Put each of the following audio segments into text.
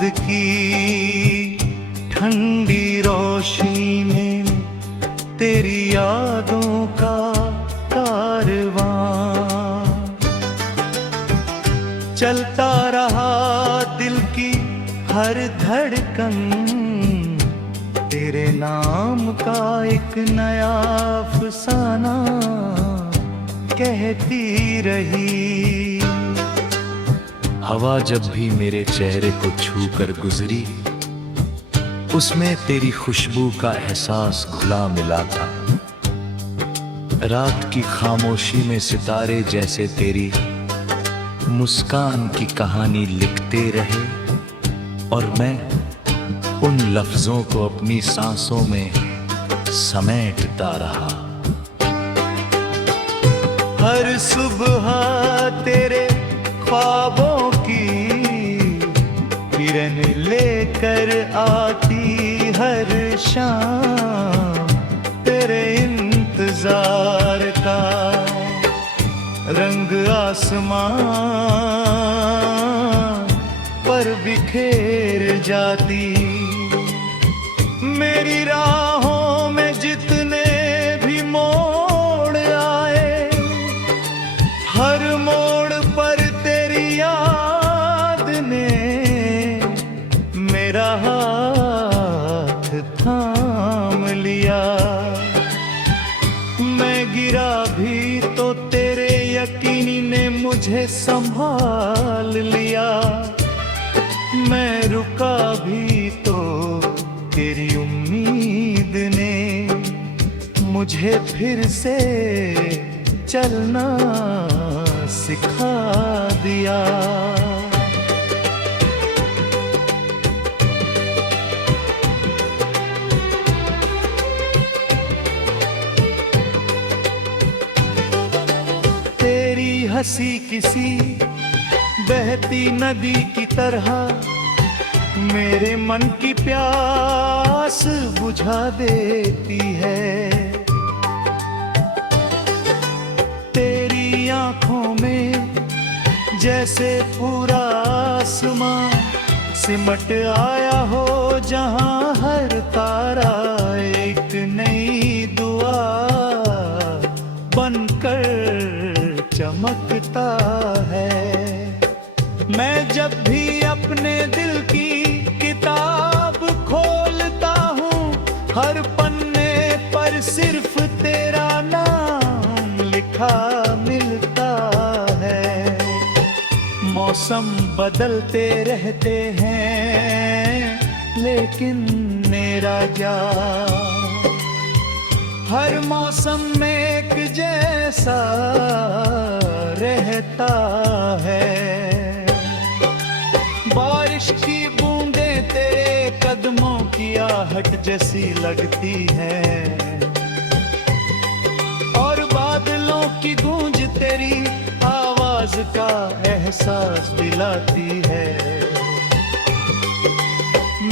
चांद की ठंडी रोशनी में तेरी यादों का कारवां चलता रहा। दिल की हर धड़कन तेरे नाम का एक नया अफसाना कहती रही। हवा जब भी मेरे चेहरे को छू कर गुजरी, उसमें तेरी खुशबू का एहसास घुला मिला था। रात की खामोशी में सितारे जैसे तेरी मुस्कान की कहानी लिखते रहे, और मैं उन लफ्जों को अपनी सांसों में समेटता रहा। हर सुबह तेरे ख्वाबों की किरण लेकर आती, हर शाम तेरे इंतजार का रंग आसमान पर बिखेर जाती। मेरी राहों में जितने भी मोड़ आए, हर मोड़ पर तेरी याद ने मेरा हाथ थाम लिया। मैं गिरा भी तो तेरे यकीन ने मुझे संभाल लिया। मैं रुका भी तो तेरी उम्मीद ने मुझे फिर से चलना सिखा दिया। तेरी हंसी किसी बहती नदी की तरह मेरे मन की प्यास बुझा देती है। तेरी आंखों में जैसे पूरा आसमां सिमट आया हो, जहां हर तारा एक नई दुआ बनकर चमकता है। मैं जब भी अपने दिल की किताब खोलता हूँ, हर पन्ने पर सिर्फ तेरा नाम लिखा मिलता है। मौसम बदलते रहते हैं लेकिन मेरा क्या, हर मौसम में एक जैसा रहता है। बारिश की बूंदें तेरे कदमों की आहट जैसी लगती हैं, और बादलों की गूंज तेरी आवाज का एहसास दिलाती है।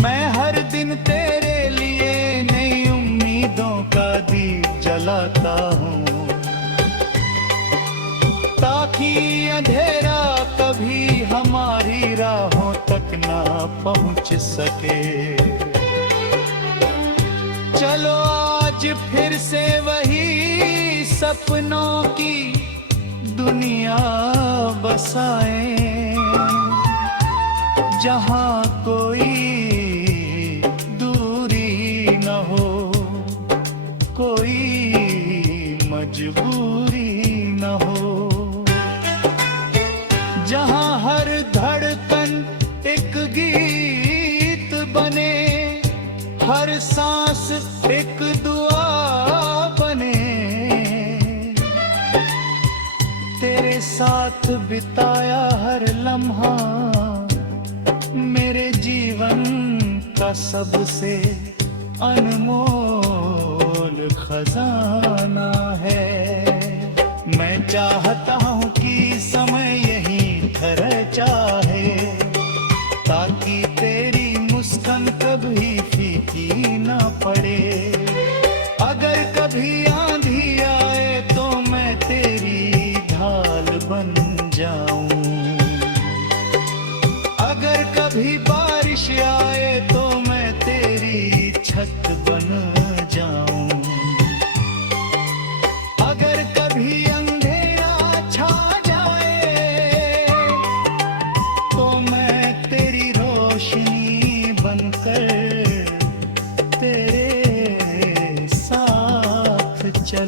मैं हर दिन तेरे लिए नई उम्मीदों का दीप जलाता हूँ, ताकि अंधेरा कभी हमारी राहों तक ना पहुंच सके। चलो आज फिर से वही सपनों की दुनिया बसाएं, जहां कोई दूरी न हो, कोई मजबूरी न हो, जहां हर धड़कन एक गीत बने, हर सांस एक दुआ बने। तेरे साथ बिताया हर लम्हा मेरे जीवन का सबसे अनमोल खजाना है। मैं चाहता हूँ कि समय यहीं ठहर जाए, ताकि तेरी मुस्कान कभी फीकी ना पड़े। अगर कभी आंधी आए तो मैं तेरी ढाल बन जाऊं, अगर कभी बारिश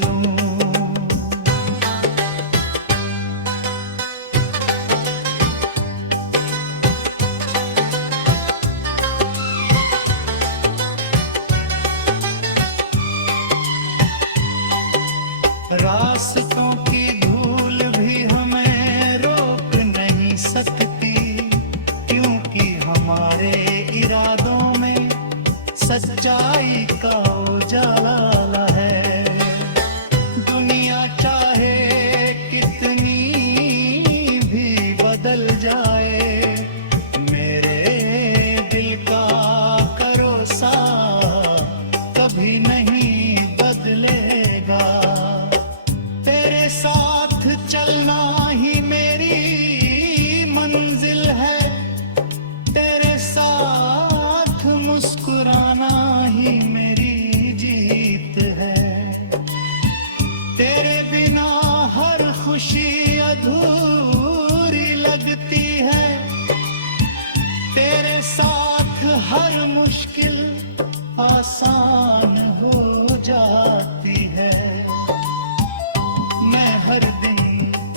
चलूं। रास्तों की धूल भी हमें रोक नहीं सकती, क्योंकि हमारे इरादों में सच्चाई का उजाला है। दुनिया चाहे कितनी भी बदल जाए, मेरे दिल का भरोसा कभी नहीं बदलेगा। तेरे साथ चलना ही मेरी मंजिल है, तेरे साथ मुस्कुराना ही मेरी जीत है। तेरे बिना हर खुशी अधूरी लगती है, तेरे साथ हर मुश्किल आसान हो जाती है। मैं हर दिन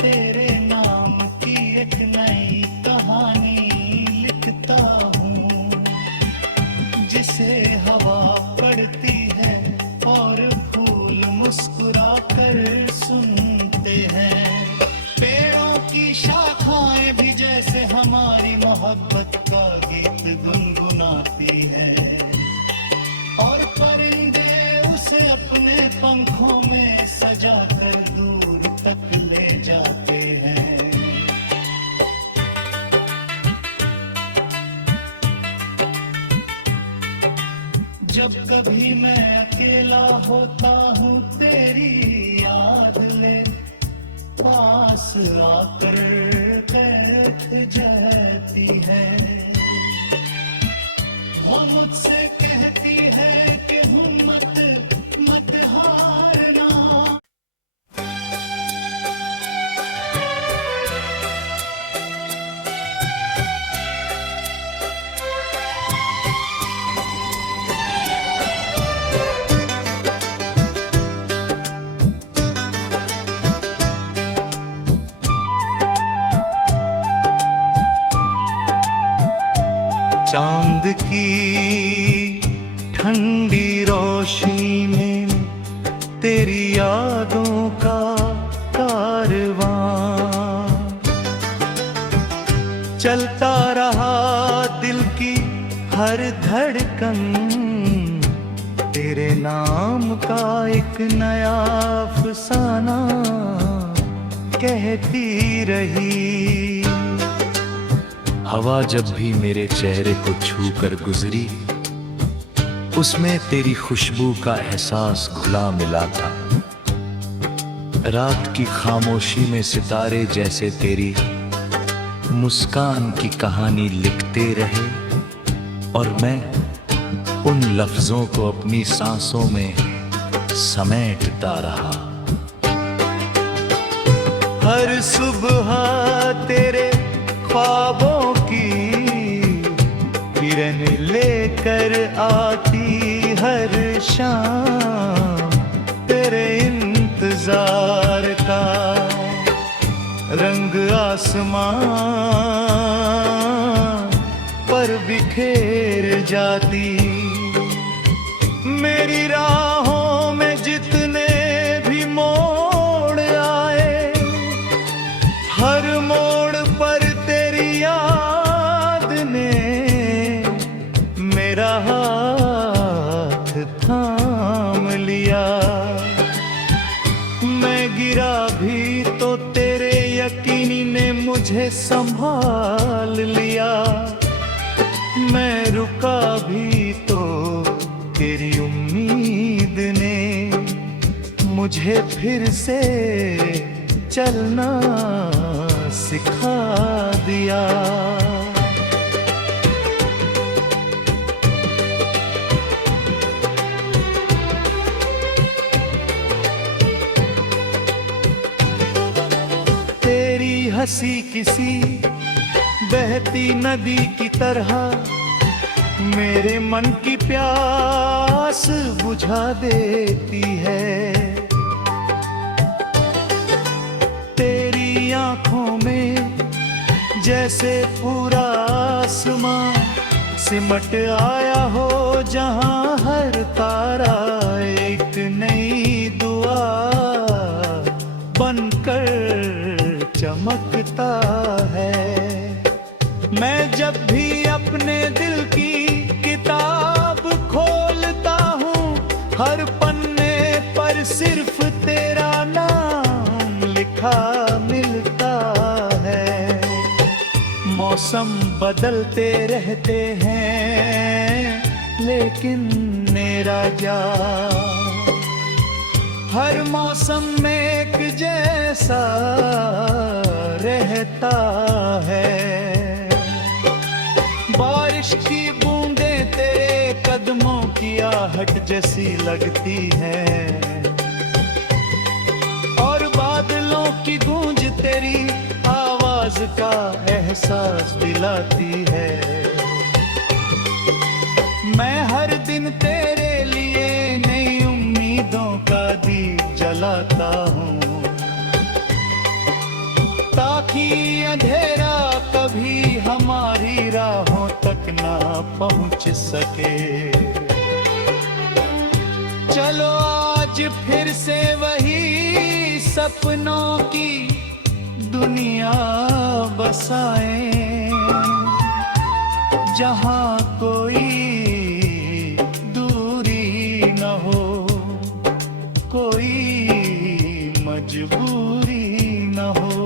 तेरे नाम की एक नई कहानी लिखता हूँ, जिसे हवा पढ़ती है और फूल मुस्कुरा कर सुनते हैं। पेड़ों की शाखाएं भी जैसे हमारी मोहब्बत का गीत गुनगुनाती है, और परिंदे उसे अपने पंखों में सजाकर दूर तक ले जाते हैं। जब कभी मैं अकेला होता हूँ, तेरी याद ले पास आकर बैठ जाती है। वो मुझसे कहती है कि हिम्मत मत हारना। चांद की ठंडी रोशनी में तेरी यादों का कारवां चलता रहा। दिल की हर धड़कन तेरे नाम का एक नया अफसाना कहती रही। हवा जब भी मेरे चेहरे को छू कर गुजरी, उसमें तेरी खुशबू का एहसास घुला मिला था। रात की खामोशी में सितारे जैसे तेरी मुस्कान की कहानी लिखते रहे, और मैं उन लफ्जों को अपनी सांसों में समेटता रहा। हर सुबह तेरे ख्वाबों की किरण लेकर आती, हर शाम तेरे इंतजार का रंग आसमां पर बिखेर जाती। मेरी राहों में जितने भी मोड़ आए, हर मोड़ पर तेरी याद ने मेरा हाथ थाम लिया। मैं गिरा भी तो तेरे यकीन ने मुझे संभाल लिया। मैं रुका भी तो तेरी उम्मीद ने मुझे फिर से चलना सिखा दिया। तेरी हंसी किसी बहती नदी की तरह मेरे मन की प्यास बुझा देती है। जैसे पूरा आसमां सिमट आया हो, जहां हर तारा एक नई दुआ बनकर चमकता है। मैं जब भी अपने दिल की किताब खोलता हूँ, हर पन्ने पर सिर्फ तेरा नाम लिखा मिलता है। मौसम बदलते रहते हैं, लेकिन मेरा जान हर मौसम में एक जैसा रहता है। बारिश की बूंदें तेरे कदमों की आहट जैसी लगती हैं, और बादलों की गूंज तेरी आवाज का एहसास दिलाती है। मैं हर दिन तेरे लिए नई उम्मीदों का दीप जलाता हूँ, ताकि अंधेरा कभी हमारी राहों तक ना पहुँच सके। चलो आज फिर से वही सपनों की दुनिया बसाएं, जहां कोई दूरी न हो, कोई मजबूरी न हो,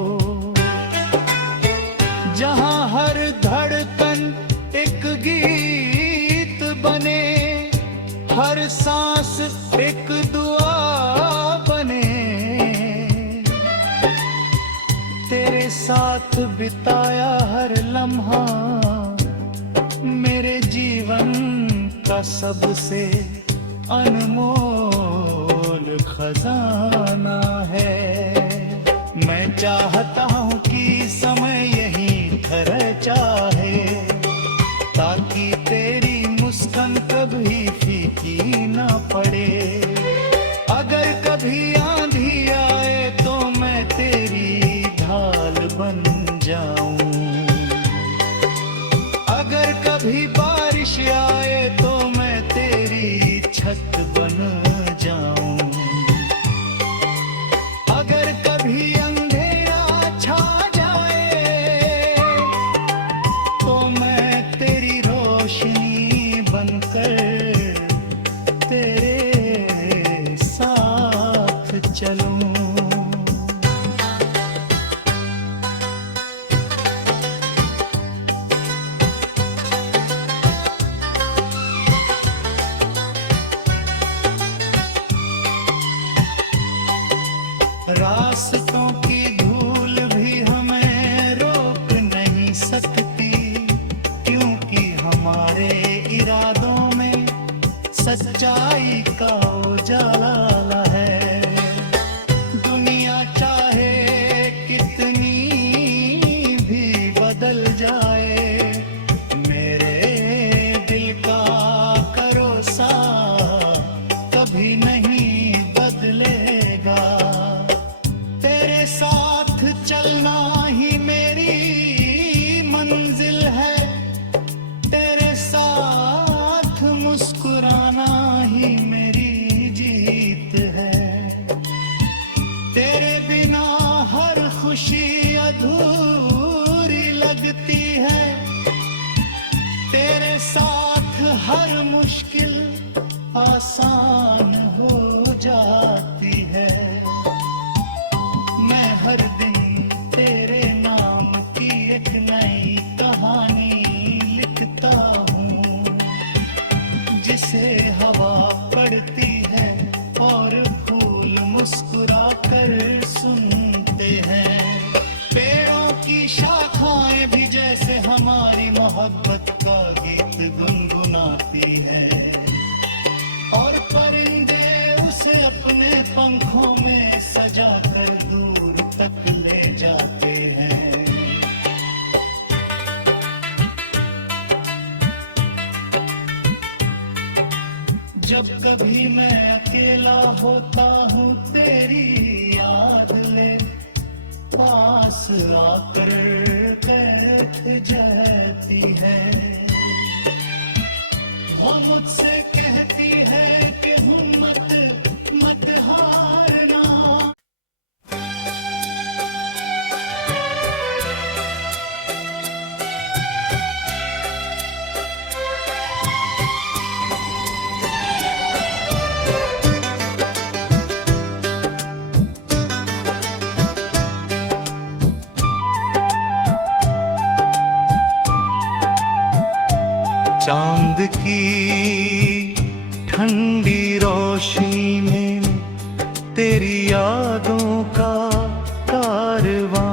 जहां हर धड़कन एक गीत बने, हर सांस एक दुआ बने। तेरे साथ बिताया हर लम्हा मेरे जीवन का सबसे अनमोल खजाना है। मैं चाहता हूँ कि समय यहीं ठहर जाए, ताकि तेरी मुस्कान कभी फीकी ना पड़े। अगर कभी आंधी आए तो मैं तेरी ढाल बन जाऊं, अगर कभी बारिश आए तो मैं तेरी छत बन जाऊं, अगर कभी अंधेरा छा जाए तो मैं तेरी रोशनी बनकर तेरे साथ चलूं। रास्तों की धूल भी हमें रोक नहीं सकती, क्योंकि हमारे इरादों में सच्चाई का उजाला है। दुनिया चाहे कितनी भी बदल जाए, मेरे दिल का भरोसा कभी नहीं बदलेगा। तेरे साथ चलना ही मेरी मंजिल है, तेरे साथ मुस्कुराना ही मेरी जीत है। तेरे बिना हर खुशी अधूरी लगती है, तेरे साथ हर मुश्किल आसान हो जाती है। मैं हर दिन तेरे नाम की एक नई कहानी लिखता हूँ, जिसे हवा पढ़ती है और फूल मुस्कुरा कर सुनते हैं। पेड़ों की शाखाएं भी जैसे हमारी मोहब्बत का गीत गुनगुनाती है, और परिंदे उसे अपने पंखों में सजा कर दूर तक ले जाते हैं। जब कभी मैं अकेला होता हूँ तेरी याद ले, पास आकर कह वो मुझसे कहती है कि हिम्मत मत हारना। चांद की ठंडी रोशनी में तेरी यादों का कारवां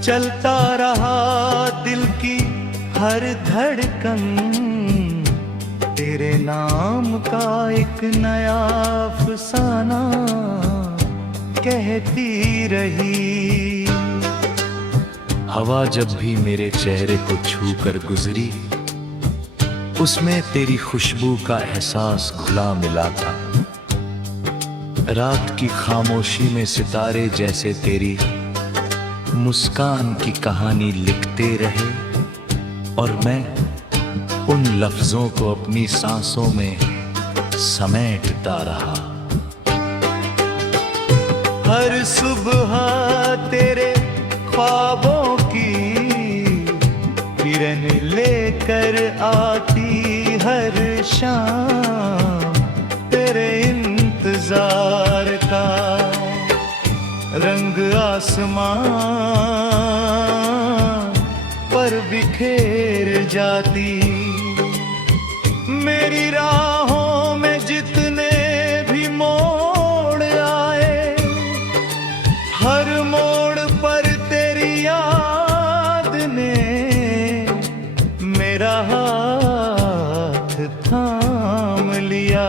चलता रहा, दिल की हर धड़कन तेरे नाम का एक नया अफसाना कहती रही। हवा जब भी मेरे चेहरे को छू कर गुजरी, उसमें तेरी खुशबू का एहसास घुला मिला था। रात की खामोशी में सितारे जैसे तेरी मुस्कान की कहानी लिखते रहे, और मैं उन लफ्जों को अपनी सांसों में समेटता रहा। हर सुबह तेरे ख्वाबों की किरण लेकर आती, हर शाम तेरे इंतजार का रंग आसमां पर बिखेर जाती। मेरी राहों में जितने भी मोड़ आए, हर मोड़ पर तेरी याद ने मेरा हाथ थाम लिया।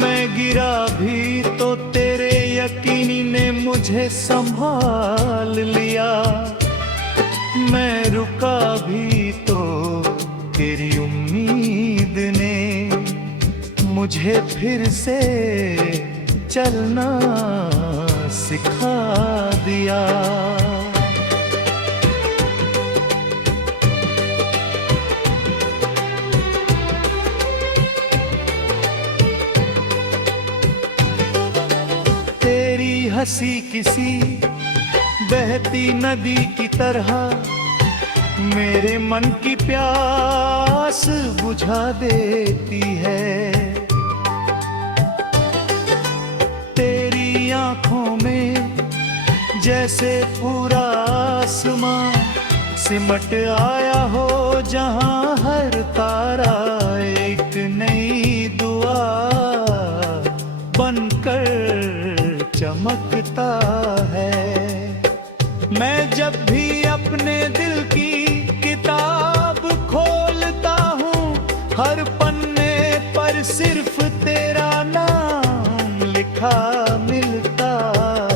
मैं गिरा भी तो तेरे यकीन ने मुझे संभाल लिया। मैं रुका भी तो तेरी उम्मीद ने मुझे फिर से चलना सिखा दिया। तेरी हंसी किसी बहती नदी की तरह मेरे मन की प्यास बुझा देती है। तेरी आंखों में जैसे पूरा आसमां सिमट आया हो, जहां हर तारा एक नई दुआ बनकर चमकता है। मैं जब भी अपने दिल की किताब खोलता हूँ, हर पन्ने पर सिर्फ तेरा नाम लिखा मिलता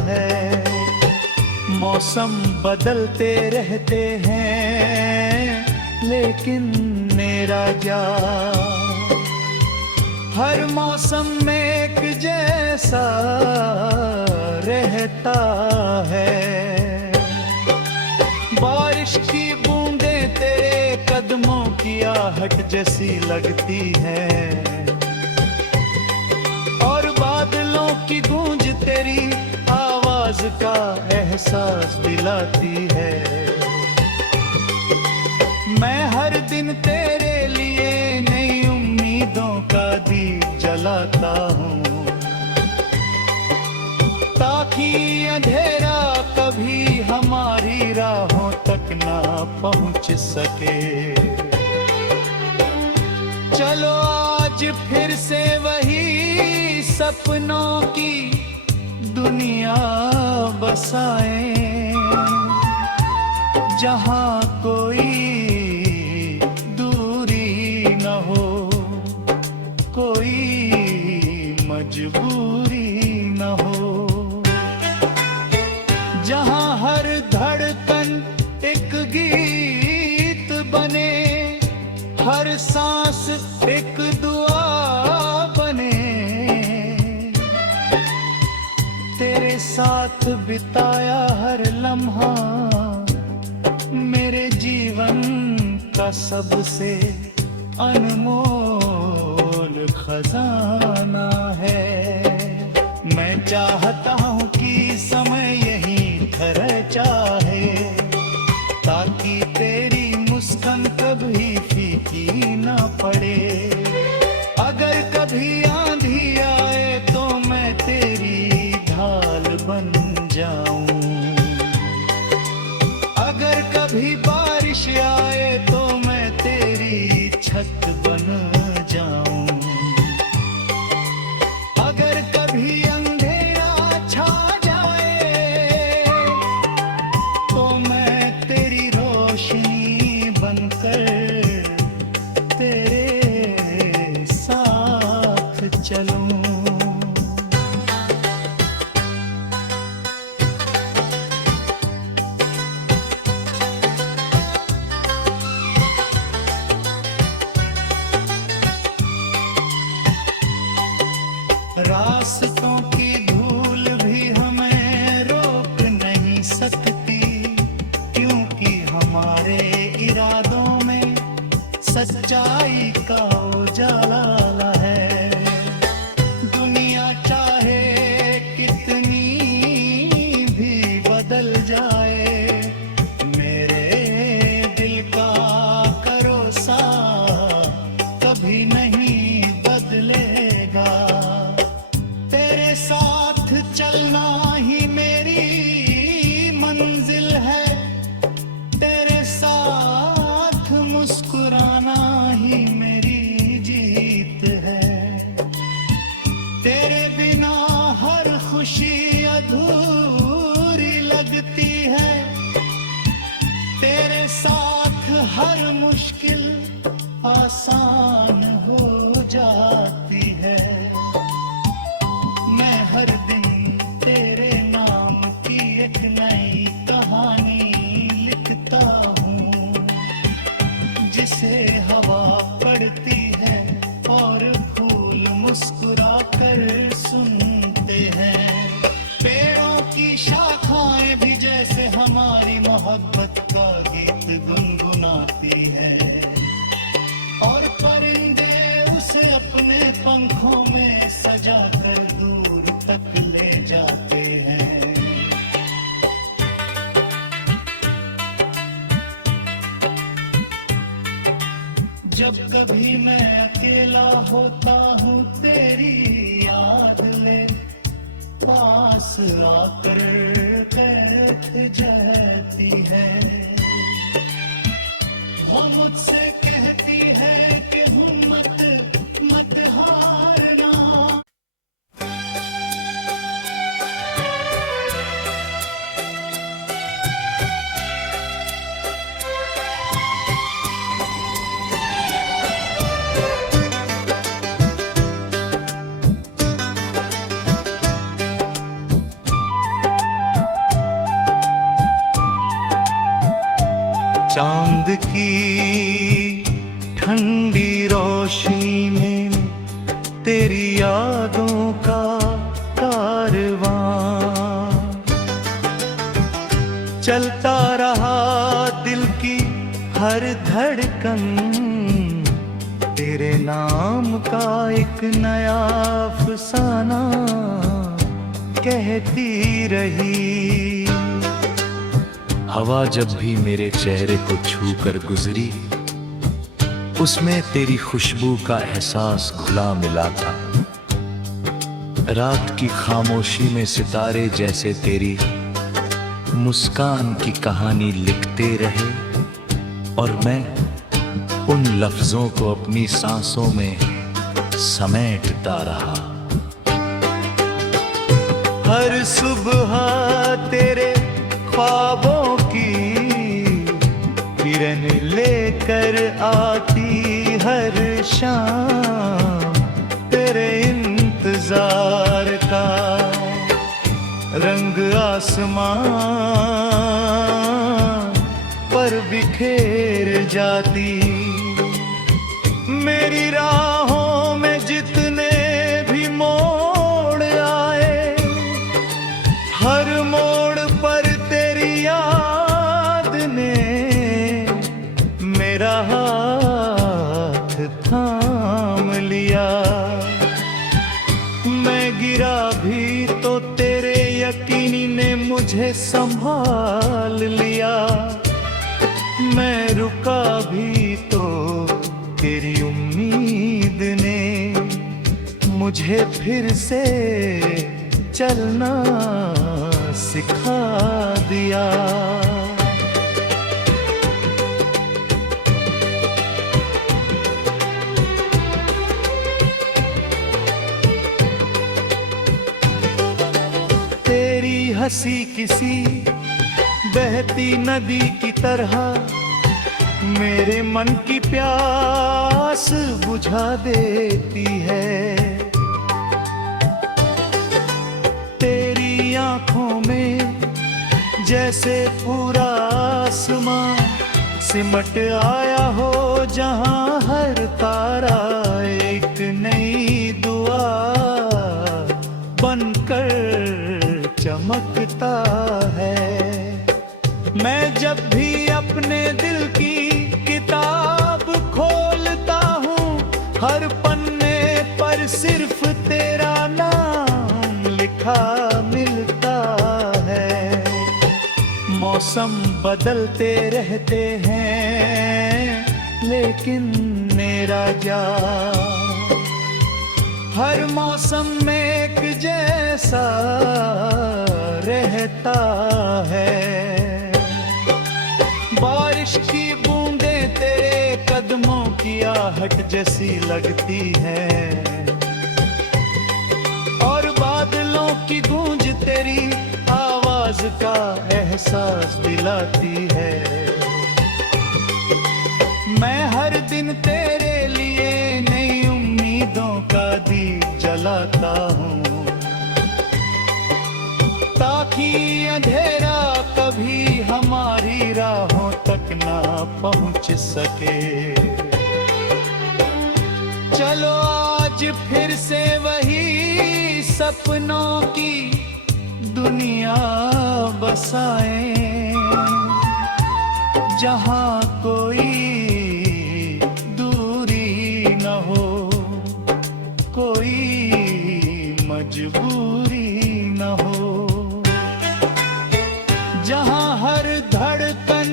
है। मौसम बदलते रहते हैं लेकिन मेरा क्या, हर मौसम में एक जैसा रहता है। बारिश की बूंदें तेरे कदमों की आहट जैसी लगती हैं, और बादलों की गूंज तेरी आवाज का एहसास दिलाती है। मैं हर दिन तेरे लिए नई उम्मीदों का दीप जलाता हूँ, ताकि अंधेरा कभी हमारी राहों तक ना पहुँच सके। चलो आज फिर से वही सपनों की दुनिया बसाएं, जहाँ कोई दूरी न हो, कोई मजबूरी न हो, जहाँ हर धड़कन एक गीत बने, हर सांस एक दुआ बने। तेरे साथ बिताया हर लम्हा मेरे जीवन का सबसे अनमोल खजाना है। मैं चाहता हूँ कि समय यहीं ठहर जाए, ताकि तेरी मुस्कान कभी फीकी ना पड़े। अगर कभी आंधी आए तो मैं तेरी ढाल बन जाऊं, अगर कभी बारिश आए तो मैं तेरी छत बन जाऊं, अगर कभी अंधेरा छा जाए तो मैं तेरी रोशनी बनकर तेरे साथ चलूं। रास्तों की धूल भी हमें रोक नहीं सकती, क्योंकि हमारे इरादों में सच्चाई का उजाला है। दुनिया चाहे कितनी भी बदल जाए, मेरे दिल का भरोसा कभी नहीं बदलेगा। तेरे साथ चलना ही मेरी मंजिल है, तेरे साथ मुस्कुराना ही मेरी जीत है। तेरे बिना हर खुशी अधूरी लगती है, तेरे साथ हर मुश्किल आसान हो जाती है। मैं हर दिन तेरे नाम की एक नई कहानी लिखता हूँ, जिसे हवा पढ़ती है और फूल मुस्कुरा कर सुनते हैं। पेड़ों की शाखाएं भी जैसे हमारी मोहब्बत का गीत गुनगुनाती है, और परिंदे उसे अपने पंखों में सजा कर दूर तक ले जाते हैं। जब कभी मैं अकेला होता हूँ तेरी याद ले पास आकर बैठ जाती है। वो मुझसे कहती है कि हिम्मत मत हारना। चांद की ठंडी रोशनी में तेरी यादों का कारवां चलता रहा। दिल की हर धड़कन तेरे नाम का एक नया अफसाना कहती रही। हवा जब भी मेरे चेहरे को छू कर गुजरी, उसमें तेरी खुशबू का एहसास घुला मिला था। रात की खामोशी में सितारे जैसे तेरी मुस्कान की कहानी लिखते रहे, और मैं उन लफ्जों को अपनी सांसों में समेटता रहा। हर सुबह तेरे ख्वाबों की किरण लेकर आती, हर शाम तेरे इंतजार का रंग आसमान पर बिखेर जाती। मेरी राहों में जितने भी मोड़ आए, हर मोड़ पर तेरी याद ने मेरा मैं गिरा भी तो तेरे यकीन ने मुझे संभाल लिया, मैं रुका भी तो तेरी उम्मीद ने मुझे फिर से चलना सिखा दिया। तेरी हंसी किसी बहती नदी की तरह मेरे मन की प्यास बुझा देती है। तेरी आंखों में जैसे पूरा आसमां सिमट आया हो, जहां हर तारा एक नई दुआ बनकर चमकता है। मैं जब भी अपने दिल की किताब खोलता हूँ, हर पन्ने पर सिर्फ तेरा नाम लिखा मिलता है। मौसम बदलते रहते हैं लेकिन मेरा जान हर मौसम में एक जैसा रहता है। बारिश की बूंदें तेरे कदमों की आहट जैसी लगती हैं, और बादलों की गूंज तेरी आवाज का एहसास दिलाती है। मैं हर दिन तेरे लिए नई उम्मीदों का दीप जलाता हूँ, ताकि अंधेरा कभी हमारी राहों तक ना पहुँच सके। चलो आज फिर से वही सपनों की दुनिया बसाएं, जहाँ कोई दूरी न हो, कोई मजबूरी न हो, जहाँ हर धड़कन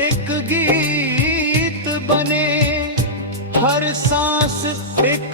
एक गीत बने, हर सांस एक